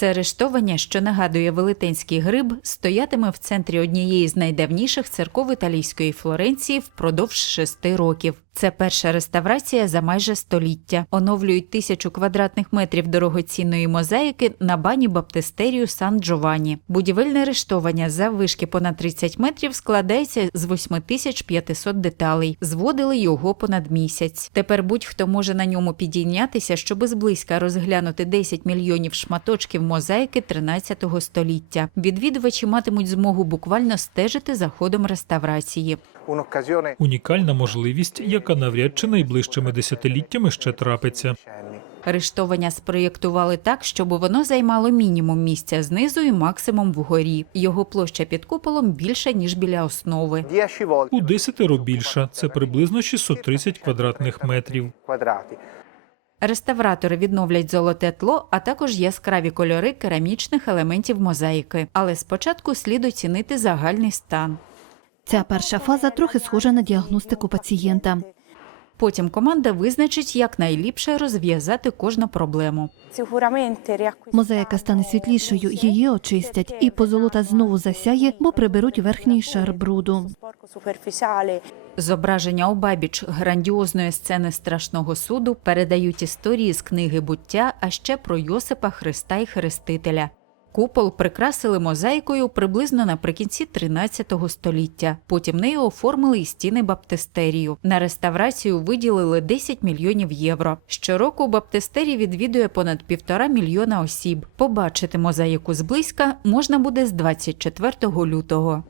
Це арештовання, що нагадує велетенський гриб, стоятиме в центрі однієї з найдавніших церков італійської Флоренції впродовж шести років. Це перша реставрація за майже століття. Оновлюють тисячу квадратних метрів дорогоцінної мозаїки на бані Баптистерію Сан Джованні. Будівельне рештовання заввишки понад 30 метрів складається з 8500 деталей. Зводили його понад місяць. Тепер будь-хто може на ньому підійнятися, щоби зблизька розглянути 10 мільйонів шматочків мозаїки 13 століття. Відвідувачі матимуть змогу буквально стежити за ходом реставрації. Унікальна можливість, яка навряд чи найближчими десятиліттями ще трапиться. Рештовання спроєктували так, щоб воно займало мінімум місця знизу і максимум вгорі. Його площа під куполом більша ніж біля основи. 10 У десятеро більша це приблизно 630 квадратних метрів. Реставратори відновлять золоте тло, а також яскраві кольори керамічних елементів мозаїки. Але спочатку слід оцінити загальний стан. Ця перша фаза трохи схожа на діагностику пацієнта. Потім команда визначить, як найліпше розв'язати кожну проблему. Мозаїка стане світлішою, її очистять, і позолота знову засяє, бо приберуть верхній шар бруду. Зображення обабіч грандіозної сцени страшного суду передають історії з книги буття, а ще про Йосипа Христа і Хрестителя. Купол прикрасили мозаїкою приблизно наприкінці 13 століття. Потім нею оформили і стіни баптистерію. На реставрацію виділили 10 мільйонів євро. Щороку баптистері відвідує понад півтора мільйона осіб. Побачити мозаїку зблизька можна буде з 24 лютого.